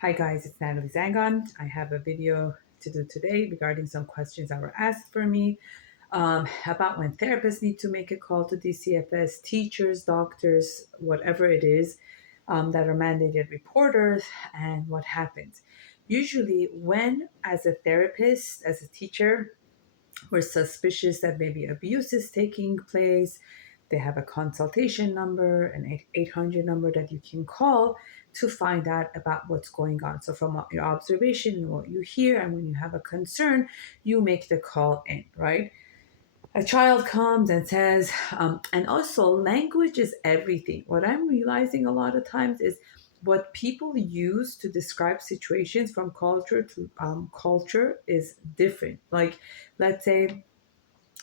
Hi guys, it's Natalie Zangon. I have a video to do today regarding some questions that were asked for me about when therapists need to make a call to DCFS, teachers, doctors, whatever it is that are mandated reporters, and what happens. Usually, when as a therapist, as a teacher, we're suspicious that maybe abuse is taking place. They have a consultation number, an 800 number that you can call to find out about what's going on. So, from your observation and what you hear, and when you have a concern, you make the call in, right? A child comes and says, and also language is everything. What I'm realizing a lot of times is what people use to describe situations from culture to culture is different. Like, let's say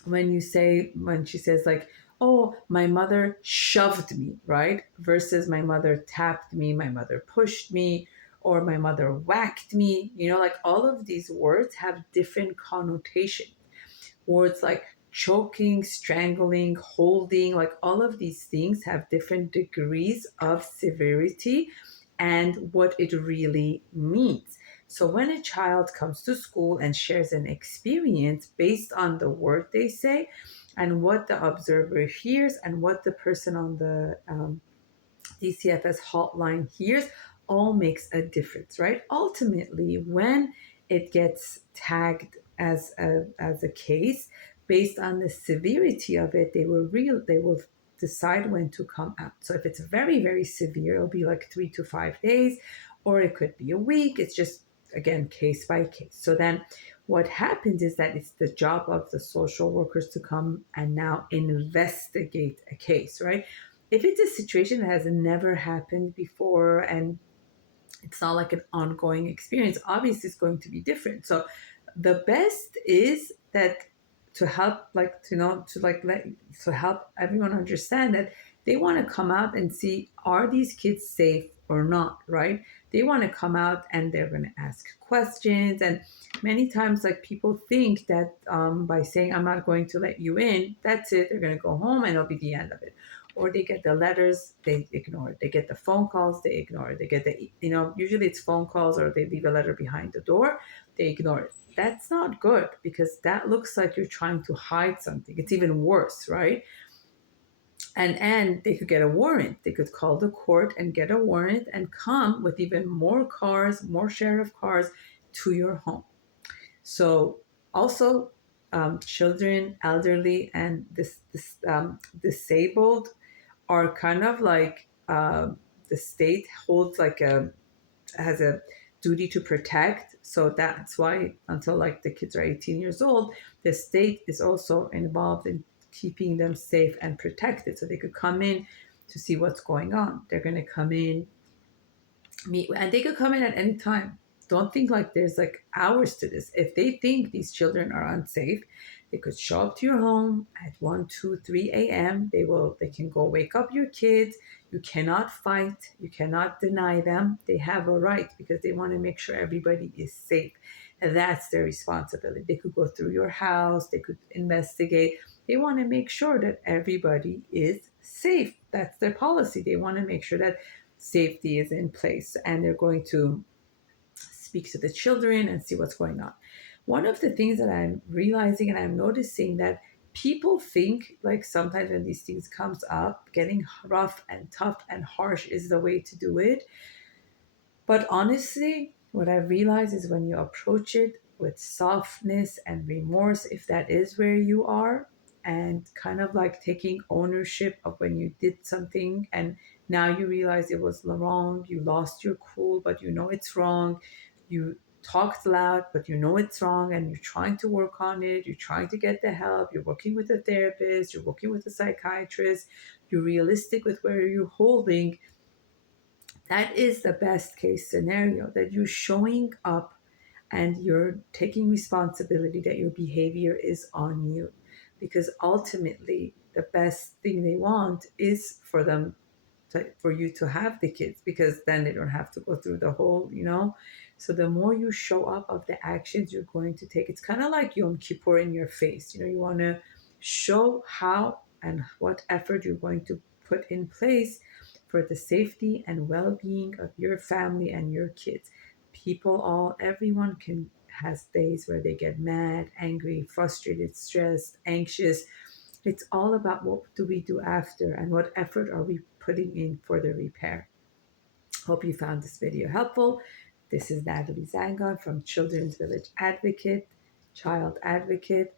when she says like, oh, my mother shoved me, right, versus my mother tapped me, my mother pushed me, or my mother whacked me, like all of these words have different connotations. Words like choking, strangling, holding, like all of these things have different degrees of severity and what it really means. So when a child comes to school and shares an experience based on the word they say and what the observer hears and what the person on the DCFS hotline hears, all makes a difference, right? Ultimately, when it gets tagged as a case based on the severity of it, they will decide when to come out. So if it's very very severe, it'll be like 3 to 5 days, or it could be a week. It's just again case by case. So then what happens is that it's the job of the social workers to come and now investigate a case, right? If it's a situation that has never happened before and it's not like an ongoing experience, obviously it's going to be different. So the best is that to help, like, to help everyone understand that they want to come out and see, are these kids safe or not, right? They want to come out and they're going to ask questions. And many times, like, people think that by saying, I'm not going to let you in, that's it, they're going to go home and it'll be the end of it. Or they get the letters, they ignore it. They get the phone calls, they ignore it. They get usually it's phone calls or they leave a letter behind the door, they ignore it. That's not good because that looks like you're trying to hide something. It's even worse, right? And they could get a warrant. They could call the court and get a warrant and come with even more cars, more sheriff cars to your home. So also, children, elderly, and disabled are kind of like the state holds like a has a duty to protect. So that's why until like the kids are 18 years old, the state is also involved in keeping them safe and protected. So they could come in to see what's going on. They're going to come in, meet, and they could come in at any time. Don't think like there's like hours to this. If they think these children are unsafe, they could show up to your home at 1, 2, 3 a.m. They can go wake up your kids. You cannot fight, you cannot deny them. They have a right because they want to make sure everybody is safe. And that's their responsibility. They could go through your house, they could investigate. They want to make sure that everybody is safe. That's their policy. They want to make sure that safety is in place and they're going to speak to the children and see what's going on. One of the things that I'm realizing and I'm noticing that people think like sometimes when these things comes up, getting rough and tough and harsh is the way to do it. But honestly, what I realize is when you approach it with softness and remorse, if that is where you are, and kind of like taking ownership of when you did something and now you realize it was wrong, you lost your cool, but you know it's wrong, you talked loud, but you know it's wrong, and you're trying to work on it, you're trying to get the help, you're working with a therapist, you're working with a psychiatrist, you're realistic with where you're holding. That is the best case scenario, that you're showing up and you're taking responsibility that your behavior is on you, because ultimately the best thing they want is for you to have the kids, because then they don't have to go through the whole. So the more you show up of the actions you're going to take, it's kind of like Yom Kippur in your face. You want to show how and what effort you're going to put in place for the safety and well-being of your family and your kids. Everyone can has days where they get mad, angry, frustrated, stressed, anxious. It's all about what do we do after and what effort are we putting in for the repair. Hope you found this video helpful. This is Natalie Zangon from Children's Village Advocate, Child Advocate.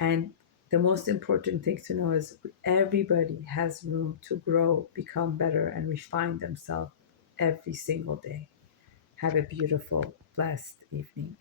And the most important thing to know is everybody has room to grow, become better, and refine themselves every single day. Have a beautiful, blessed evening.